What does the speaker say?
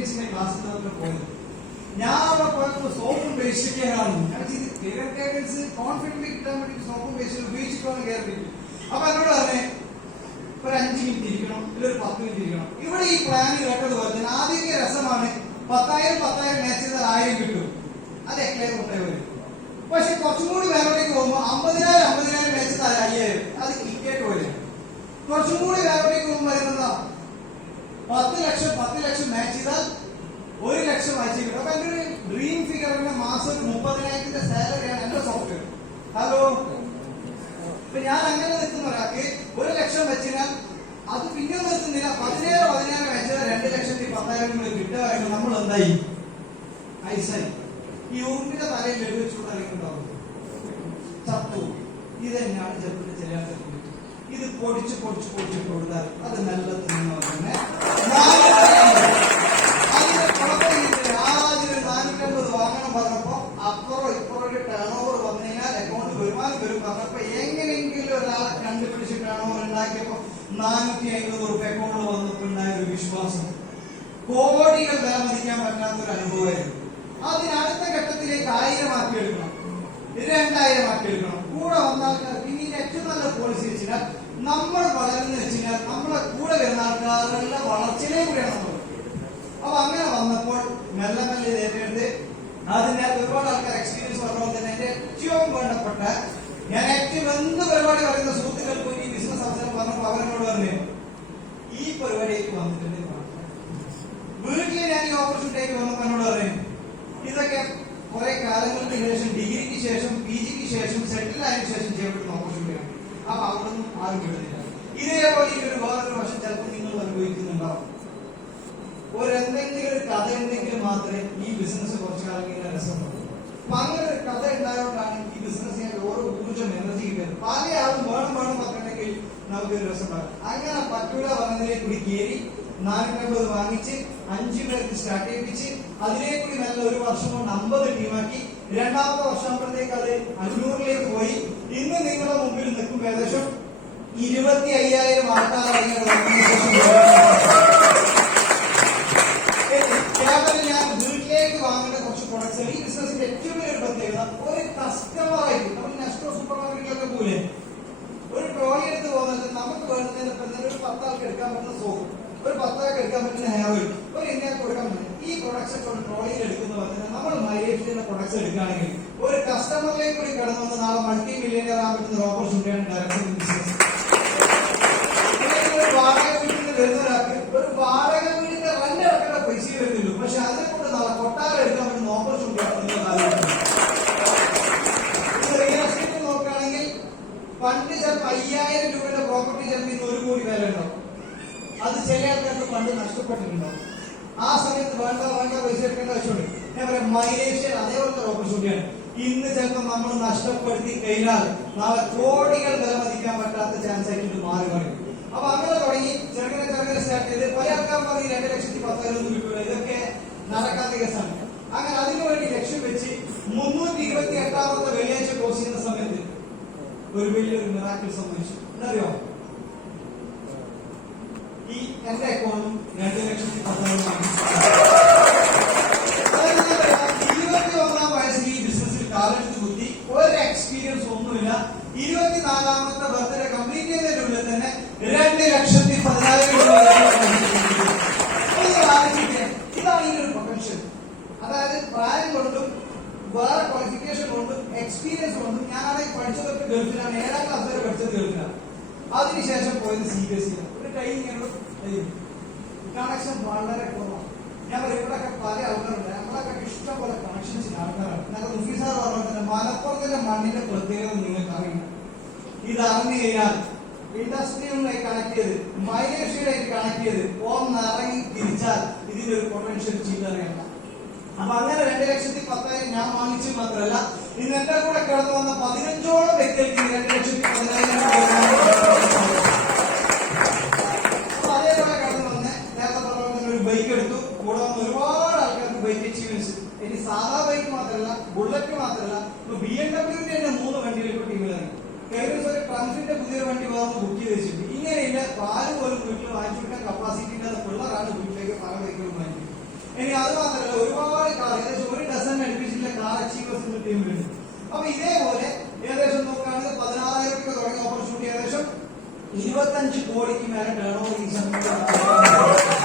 അക്കൗണ്ടൻസിന്റെ ക്ലാസ്സിൽ പോയത്. ഞാൻ അവിടെ പോയപ്പോൾ സോപ്പും പേസ്റ്റൊക്കെയാണ്. കോൺഫിഡന്റ് കിട്ടാൻ വേണ്ടി സോപ്പും പേസ്റ്റ് ഉപയോഗിച്ചിട്ടാണ് കയറിയിട്ട്. അപ്പൊ എന്നോട് തന്നെ ഒരു 5 മിനിറ്റ് ഇരിക്കണം, ഇല്ല ഒരു 10 മിനിറ്റ് ഇരിക്കണം. ഇവിടെ ഈ പ്ലാൻ കേട്ടതുപോലെ തന്നെ ആദ്യമൊക്കെ രസമാണ്. 10,000 മാച്ച് ചെയ്താൽ 1000 കിട്ടും, അത് എക്ലെയർ കൊണ്ടേ വരും. പക്ഷെ കുറച്ചും കൂടി വേറോട്ടേക്ക് പോകുമ്പോൾ 50,000 മാച്ച് ചെയ്താൽ 5000, അത് ക്രിക്കറ്റ് പോലെ. കുറച്ചും കൂടി വേറോട്ടേക്ക് പോകുമ്പോൾ വരുന്നതാ 10 ലക്ഷം മാച്ച് ചെയ്താൽ 1 ലക്ഷം വായിച്ചു കിട്ടും. അപ്പൊ എന്റെ ഒരു ഡ്രീം ഫിഗർ മാസം 30,000 സാലറിയാണ് എന്റെ സോഫ്റ്റ്വെയർ. ഹലോ, ഇപ്പൊ ഞാൻ അങ്ങനെ നിൽക്കുന്ന ഒരാൾക്ക് 1 ലക്ഷം വെച്ചാൽ അത് പിന്നെ നിർത്തുന്നില്ല. 17 വെച്ചാൽ 2,10,000 കൂടി കിട്ടുമായിരുന്നു. നമ്മൾ എന്തായി? ഐസായി. ഈ ഊരിന്റെ തലയിൽ ലഭിച്ചുകൊണ്ടാകും ചത്തു. ഇത് തന്നെയാണ് ചെറുപ്പിന്റെ ചെറിയ. ഇത് പൊടിച്ച് കൊടുത്താൽ അത് നല്ലത് തന്നെ. 450 വാങ്ങണം പറഞ്ഞപ്പോ അപ്പുറം ഇപ്പുറം ഒരു ടേൺ ഓവർ വന്നു കഴിഞ്ഞാൽ അക്കൗണ്ട് വരുമാനം വരും പറഞ്ഞപ്പോ എങ്ങനെയെങ്കിലും ഒരാളെ കണ്ടുപിടിച്ച് ടേൺ ഓവർ ഉണ്ടാക്കിയപ്പോ 450 രൂപ അക്കൗണ്ട് വന്നപ്പോ ഉണ്ടായ ഒരു വിശ്വാസം, കോടികൾ വില മതിക്കാൻ പറ്റാത്തൊരു അനുഭവമായിരുന്നു. അതിനടുത്ത ഘട്ടത്തിലേക്ക് 1000 ആക്കിയെടുക്കണം, 2000 ആക്കിയെടുക്കണം. കൂടെ വന്ന ആൾക്കാർക്ക് ഇനി ഏറ്റവും നല്ല പോളിസി വെച്ചാൽ നമ്മൾ വളരുന്ന വെച്ചാൽ നമ്മളെ കൂടെ വരുന്ന ആൾക്കാരുടെ വളർച്ചയിലേ കൂടെയാണ് നമ്മൾ. അപ്പൊ അങ്ങനെ വന്നപ്പോൾ മെല്ലെ ഏറ്റെടുത്ത് അതിന്റെ ഒരുപാട് ആൾക്കാർ എക്സ്പീരിയൻസ് പറഞ്ഞപ്പോൾ തന്നെ എന്റെ ഏറ്റവും വേണ്ടപ്പെട്ട ഞാൻ ഏറ്റവും എന്ത് പരിപാടി പറയുന്ന സുഹൃത്തുക്കൾക്ക് ഈ ബിസിനസ് അവസരം പറഞ്ഞപ്പോൾ അവരോട് പറഞ്ഞു, ഈ പരിപാടിക്ക് വന്നിട്ടുണ്ട്. വീട്ടിൽ ഞാൻ ഈ ഓപ്പർച്യൂണിറ്റിക്ക് വന്നപ്പോൾ എന്നോട് പറയും, ഇതൊക്കെ കുറെ കാലങ്ങൾക്ക് ശേഷം ഡിഗ്രിക്ക് ശേഷം PGക്ക് ശേഷം സെറ്റിൽ ആയതിനു ശേഷം ചെയ്യപ്പെടുന്ന ഓപ്പർച്യൂണിറ്റിയാണ്. അപ്പൊ അവിടെ നിന്നും ആരും കിട്ടുന്നില്ല. ഇതേപോലെ ഈ ഒരു വേറൊരു വശം ചിലപ്പോൾ നിങ്ങൾ അനുഭവിക്കുന്നുണ്ടാവും. എന്തെങ്കിലും ഒരു കഥ ഉണ്ടെങ്കിൽ മാത്രമേ ഈ ബിസിനസ് കുറച്ചു കാലം ഇങ്ങനെ രസമുള്ളൂ. അപ്പൊ അങ്ങനെ ഒരു കഥ ഉണ്ടായതുകൊണ്ടാണ് ഈ ബിസിനസ് ഓരോ ഊർജ്ജം എനർജി കിട്ടുന്നത്. പല ആളും വേണം പറഞ്ഞിട്ടുണ്ടെങ്കിൽ നമുക്ക് ഒരു രസമുണ്ടാകും. അങ്ങനെ പറ്റൂല പറഞ്ഞതിലേക്ക് കൂടി കയറി 450 വാങ്ങിച്ച് 5 പേർക്ക് സ്റ്റാർട്ട് ചെയ്യിപ്പിച്ച് അതിലേക്കൂടി നല്ല ഒരു വർഷം കൊണ്ട് 50 ടീമാക്കി. രണ്ടാമത്തെ വർഷമാകുമ്പോഴത്തേക്ക് അത് 500ലേക്ക് പോയി. ഇന്ന് നിങ്ങളുടെ മുമ്പിൽ നിൽക്കും ഏകദേശം 25,000 ആൾക്കാർ. ഞാൻ വീട്ടിലേക്ക് വാങ്ങേണ്ട കുറച്ച് പ്രൊഡക്ട്സ്. ഈ ബിസിനസിന്റെ ഏറ്റവും വലിയ പ്രത്യേകത ഒരു കസ്റ്റമറായിട്ട് നമ്മൾ നെസ്റ്റോ സൂപ്പർ മാർക്കറ്റിലൊക്കെ പോലെ ഒരു ട്രോളി എടുത്ത് പോകുന്നത് നമുക്ക് വേണ്ടതിന് ഒരു 10 ആൾക്ക് എടുക്കാൻ പറ്റുന്ന സോപ്പ്, ഒരു 10 ആൾക്ക് എടുക്കാൻ പറ്റുന്ന ഹെയർ ഓയിൽ, ഒരു ഇന്ത്യക്ക് കൊടുക്കാൻ പറ്റും. ഈ പ്രൊഡക്ട്സ് ഒക്കെ ഒരു ട്രോളിയിൽ എടുക്കുന്ന പറഞ്ഞാൽ നമ്മൾ മൈലേജിന്റെ പ്രൊഡക്ട്സ് എടുക്കുകയാണെങ്കിൽ ഒരു കസ്റ്റമറിലേക്ക് കൂടി കടന്നു വന്ന് നാളെ മൾട്ടി മില്യണിയർ ആകാൻ പറ്റുന്ന ഒരു ഓപ്പർച്യൂണിറ്റിയാണ് ഡയറക്റ്റ് ബിസിനസ്. വാടക വീട്ടിൽ വരുന്ന ഒരാൾക്ക് ഒരു വാടക വീടിന്റെ റെന്റ് അടക്കേണ്ട പൈസ വരുന്നുള്ളൂ. പക്ഷെ അതിനെ കൊണ്ട് നാളെ കൊട്ടാരം എടുക്കാൻ പറ്റുന്ന ഓപ്പർച്യൂണിറ്റിയാണ്. റിയൽ എസ്റ്റേറ്റ് നോക്കുകയാണെങ്കിൽ പണ്ട് ചിലപ്പോൾ 5,000 രൂപയുടെ പ്രോപ്പർട്ടി ചിലപ്പോൾ ഇന്ന് 1 കോടി വില ഉണ്ടാവും. അത് ചില ആൾക്കാർക്ക് പണ്ട് നഷ്ടപ്പെട്ടിട്ടുണ്ടാവും. ആ സമയത്ത് വേണ്ട പൈസ എടുക്കേണ്ട ആവശ്യമുണ്ട്. ഞാൻ പറയാം, മൈലേജ് അതേപോലത്തെ ഓപ്പർച്യൂണിറ്റിയാണ്. ഇന്ന് ചിലപ്പോൾ നമ്മൾ നഷ്ടപ്പെടുത്തി കഴിഞ്ഞാൽ നാളെ കോടികൾ വില മതിക്കാൻ പറ്റാത്ത ചാൻസ് ആയിട്ട് മാറി. അപ്പൊ അങ്ങനെ തുടങ്ങി ചെറുങ്ങനെ സ്റ്റാർട്ട് ചെയ്ത് പല ആൾക്കാർ പറഞ്ഞ് 2,10,000 കിട്ടൂല, ഇതൊക്കെ നടക്കാത്ത കേസാണ്. അങ്ങനെ അതിനു വേണ്ടി ലക്ഷ്യം വെച്ച് 328ാമത്തെ വെള്ളിയാഴ്ച ക്ലോസ് ചെയ്യുന്ന സമയത്ത് ഒരു വലിയൊരു മിറാക്കിൾ സംഭവിച്ചു. എന്നറിയോ? ഈ എന്റെ അക്കൗണ്ടും 2,10,000. 21ാം വയസ്സിൽ ഈ ബിസിനസ്സിൽ കാലെടുത്ത് കുത്തി, ഒരു എക്സ്പീരിയൻസ് ഒന്നുമില്ല. 24ാമത്തെ ബർത്ത്ഡേ കംപ്ലീറ്റ് ചെയ്തതിനുള്ളിൽ തന്നെ 2,10,000 രൂപ. ഇതാണ് ഈ ഒരു പൊട്ടൻഷ്യൽ. അതായത് പ്രായം കൊണ്ടും വേറെ ക്വാളിഫിക്കേഷൻ കൊണ്ടും എക്സ്പീരിയൻസ് കൊണ്ടും ഞാനാണെങ്കിൽ പഠിച്ചതൊക്കെ ഗൾഫിലാണ്. 7ാം ക്ലാസ് വരെ പഠിച്ചത് ഗൾഫിലാണ്. അതിനുശേഷം പോയത് CBSE. ഒരു കണക്ഷൻ വളരെ കുറവാണ്. ഞാൻ ഇവിടെയൊക്കെ പല ആൾക്കാരുണ്ട്. നമ്മളൊക്കെ ഇഷ്ടം പോലെ കണക്ഷൻസ് ആൾക്കാരാണ്. ഞങ്ങൾ മുഫീസാർ പറഞ്ഞ തന്നെ മലപ്പുറത്തിന്റെ മണ്ണിന്റെ പ്രത്യേകത നിങ്ങൾക്ക് അറിയില്ല. ഇത് അറിഞ്ഞു കഴിഞ്ഞാൽ ഇൻഡസ്ട്രിയുമായി കണക്ട് ചെയ്ത് മൈലേഷ്യയിലേക്ക് കണക്ട് ചെയ്ത് ഇറങ്ങി തിരിച്ചാൽ ഇതിന്റെ ഒരു പൊട്ടൻഷ്യൽ ചെയ്തറിയണ്ട. അപ്പൊ അങ്ങനെ 2,10,000 ഞാൻ വാങ്ങിച്ചു മാത്രമല്ല, ഇന്ന് എന്റെ കൂടെ കിടന്നു വന്ന 15ഓളം വ്യക്തികൾക്ക് 2,10,000 അതേപോലെ കടന്നു വന്ന് നേരത്തെ പറഞ്ഞ ഒരു ബൈക്ക് എടുത്തു. കൂടെ വന്ന് ഒരുപാട് ആൾക്കാർക്ക് ബൈക്ക് എക്സ്പീരിയൻസ്. ഇനി സാധാ ബൈക്ക് മാത്രമല്ല, ബുള്ളറ്റ് മാത്രമല്ല, ഇപ്പൊ BMW-ന്റെ തന്നെ 3 വണ്ടിയിലേക്ക് ടീമിലാണ്. കേരള ഒരു ട്രാൻസിന്റെ പുതിയൊരു വണ്ടി വേറെ ബുക്ക് ചെയ്ത് വെച്ചിട്ടുണ്ട്. ഇങ്ങനെയില്ല, പാല് പോലും വീട്ടിൽ വാങ്ങിച്ചു കൊടുക്കാൻ കപ്പാസിറ്റി ഇല്ലാത്ത പിള്ളേരാണ് വീട്ടിലേക്ക് പല ബൈക്കുകളും വാങ്ങിക്കുന്നത്. ഓപ്പർച്യൂണിറ്റി. അപ്പൊ ഇതേപോലെ ഏകദേശം നോക്കുകയാണെങ്കിൽ 16,000 രൂപ തുടങ്ങിയ ഓപ്പർച്യൂണിറ്റി ഏകദേശം 25 കോടിക്ക് മേലെ ടേൺ ഓവർ ഈ സമയത്ത്